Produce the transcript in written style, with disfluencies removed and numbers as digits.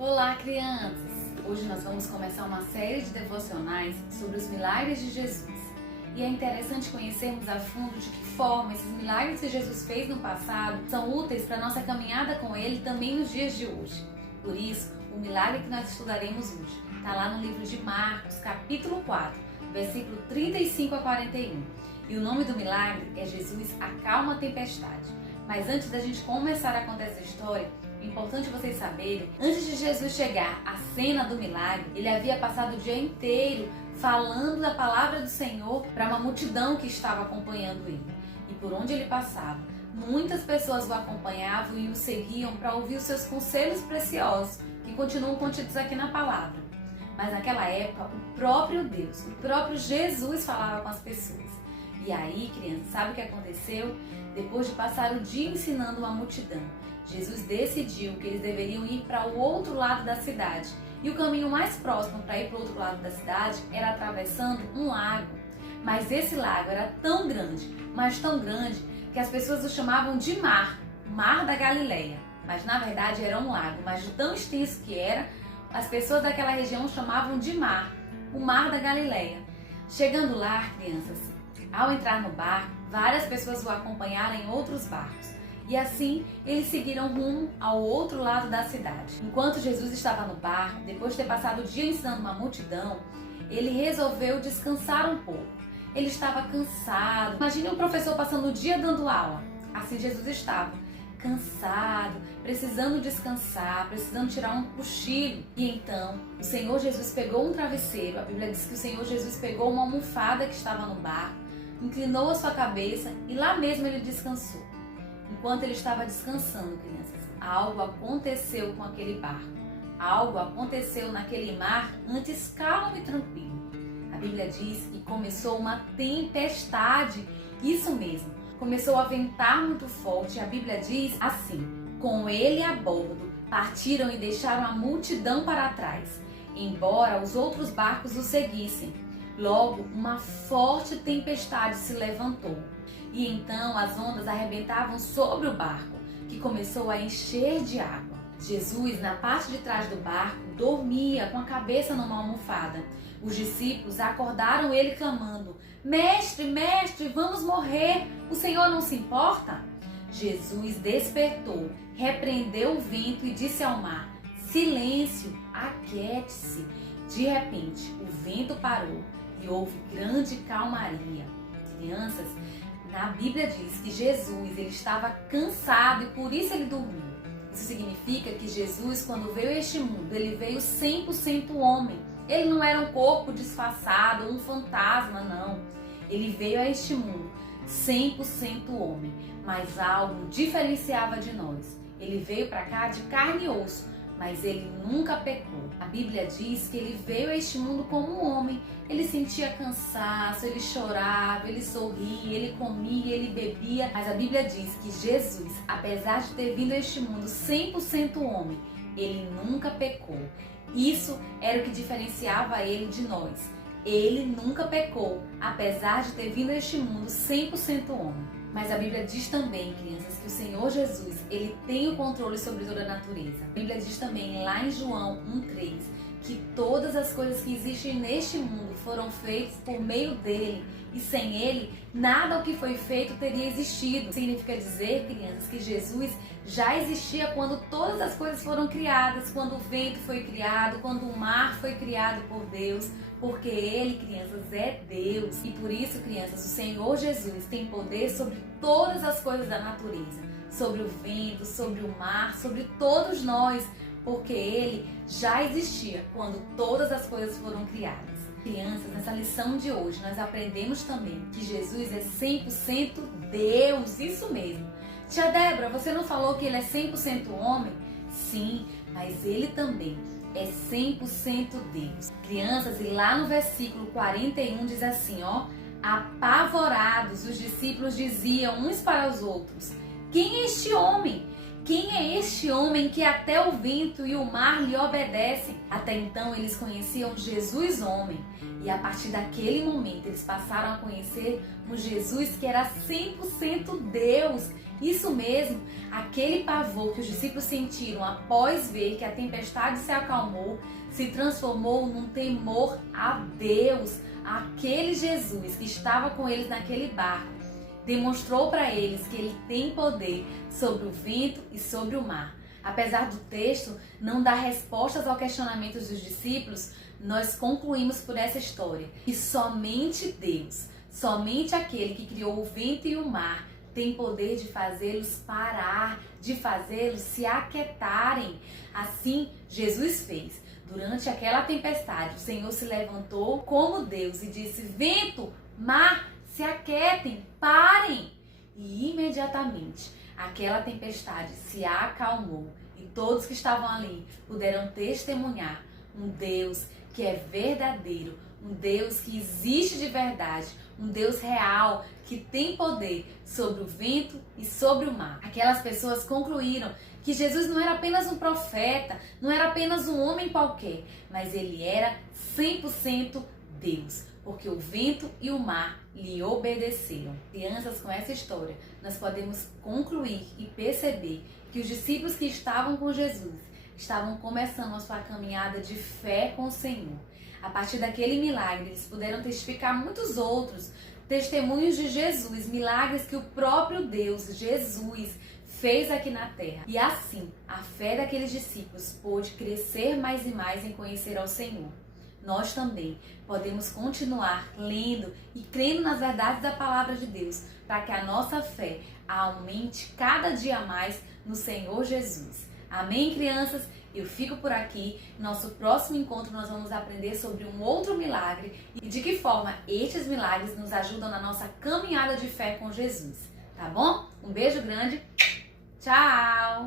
Olá, crianças! Hoje nós vamos começar uma série de devocionais sobre os milagres de Jesus. E é interessante conhecermos a fundo de que forma esses milagres que Jesus fez no passado são úteis para a nossa caminhada com Ele também nos dias de hoje. Por isso, o milagre que nós estudaremos hoje está lá no livro de Marcos, capítulo 4, versículo 35 a 41. E o nome do milagre é Jesus acalma a tempestade. Mas antes da gente começar a contar essa história, é importante vocês saberem, antes de Jesus chegar à cena do milagre, ele havia passado o dia inteiro falando da palavra do Senhor para uma multidão que estava acompanhando ele. E por onde ele passava, muitas pessoas o acompanhavam e o seguiam para ouvir os seus conselhos preciosos, que continuam contidos aqui na palavra. Mas naquela época, o próprio Deus, o próprio Jesus falava com as pessoas. E aí, crianças, sabe o que aconteceu? Depois de passar o dia ensinando uma multidão, Jesus decidiu que eles deveriam ir para o outro lado da cidade. E o caminho mais próximo para ir para o outro lado da cidade era atravessando um lago. Mas esse lago era tão grande, mas tão grande, que as pessoas o chamavam de mar, Mar da Galileia. Mas na verdade era um lago, mas de tão extenso que era, as pessoas daquela região o chamavam de mar, o Mar da Galileia. Chegando lá, crianças, ao entrar no barco, várias pessoas o acompanharam em outros barcos. E assim, eles seguiram rumo ao outro lado da cidade. Enquanto Jesus estava no barco, depois de ter passado o dia ensinando uma multidão, ele resolveu descansar um pouco. Ele estava cansado. Imagine um professor passando o dia dando aula. Assim Jesus estava, cansado, precisando descansar, precisando tirar um cochilo. E então, o Senhor Jesus pegou um travesseiro. A Bíblia diz que o Senhor Jesus pegou uma almofada que estava no barco, inclinou a sua cabeça e lá mesmo ele descansou. Enquanto ele estava descansando, crianças, algo aconteceu com aquele barco. Algo aconteceu naquele mar antes calmo e tranquilo. A Bíblia diz que começou uma tempestade. Isso mesmo, começou a ventar muito forte. A Bíblia diz assim: com ele a bordo, partiram e deixaram a multidão para trás, embora os outros barcos o seguissem. Logo, uma forte tempestade se levantou. E então as ondas arrebentavam sobre o barco, que começou a encher de água. Jesus, na parte de trás do barco, dormia com a cabeça numa almofada. Os discípulos acordaram ele clamando: Mestre, mestre, vamos morrer, o Senhor não se importa? Jesus despertou, repreendeu o vento e disse ao mar: Silêncio, aquiete-se. De repente, o vento parou e houve grande calmaria. Crianças, na Bíblia diz que Jesus ele estava cansado e por isso ele dormiu. Isso significa que Jesus, quando veio a este mundo, ele veio 100% homem. Ele não era um corpo disfarçado, um fantasma, não. Ele veio a este mundo 100% homem, mas algo diferenciava de nós. Ele veio para cá de carne e osso, mas ele nunca pecou. A Bíblia diz que ele veio a este mundo como um homem. Ele sentia cansaço, ele chorava, ele sorria, ele comia, ele bebia. Mas a Bíblia diz que Jesus, apesar de ter vindo a este mundo 100% homem, ele nunca pecou. Isso era o que diferenciava ele de nós. Ele nunca pecou, apesar de ter vindo a este mundo 100% homem. Mas a Bíblia diz também, crianças, que o Senhor Jesus, ele tem o controle sobre toda a natureza. A Bíblia diz também, lá em João 1,3, que todas as coisas que existem neste mundo foram feitas por meio dele. E sem ele, nada o que foi feito teria existido. Significa dizer, crianças, que Jesus já existia quando todas as coisas foram criadas, quando o vento foi criado, quando o mar foi criado por Deus, porque ele, crianças, é Deus. E por isso, crianças, o Senhor Jesus tem poder sobre todas as coisas da natureza, sobre o vento, sobre o mar, sobre todos nós, porque ele já existia quando todas as coisas foram criadas. Crianças, nessa lição de hoje, nós aprendemos também que Jesus é 100% Deus, isso mesmo. Tia Débora, você não falou que ele é 100% homem? Sim, mas ele também é 100% Deus. Crianças, e lá no versículo 41 diz assim, ó: apavorados, os discípulos diziam uns para os outros: quem é este homem? Quem é este homem que até o vento e o mar lhe obedecem? Até então eles conheciam Jesus homem. E a partir daquele momento eles passaram a conhecer um Jesus que era 100% Deus, Isso mesmo, aquele pavor que os discípulos sentiram após ver que a tempestade se acalmou, se transformou num temor a Deus. Aquele Jesus que estava com eles naquele barco demonstrou para eles que ele tem poder sobre o vento e sobre o mar. Apesar do texto não dar respostas aos questionamentos dos discípulos, nós concluímos por essa história que somente Deus, somente aquele que criou o vento e o mar, tem poder de fazê-los parar, de fazê-los se aquietarem. Assim, Jesus fez. Durante aquela tempestade, o Senhor se levantou como Deus e disse: vento, mar, se aquietem, parem. E imediatamente aquela tempestade se acalmou e todos que estavam ali puderam testemunhar um Deus que é verdadeiro, um Deus que existe de verdade, um Deus real que tem poder sobre o vento e sobre o mar. Aquelas pessoas concluíram que Jesus não era apenas um profeta, não era apenas um homem qualquer, mas ele era 100% Deus, porque o vento e o mar lhe obedeceram. Crianças, com essa história, nós podemos concluir e perceber que os discípulos que estavam com Jesus estavam começando a sua caminhada de fé com o Senhor. A partir daquele milagre, eles puderam testificar muitos outros testemunhos de Jesus, milagres que o próprio Deus, Jesus, fez aqui na terra. E assim, a fé daqueles discípulos pôde crescer mais e mais em conhecer ao Senhor. Nós também podemos continuar lendo e crendo nas verdades da palavra de Deus, para que a nossa fé aumente cada dia mais no Senhor Jesus. Amém, crianças? Eu fico por aqui. Nosso próximo encontro nós vamos aprender sobre um outro milagre e de que forma estes milagres nos ajudam na nossa caminhada de fé com Jesus. Tá bom? Um beijo grande. Tchau!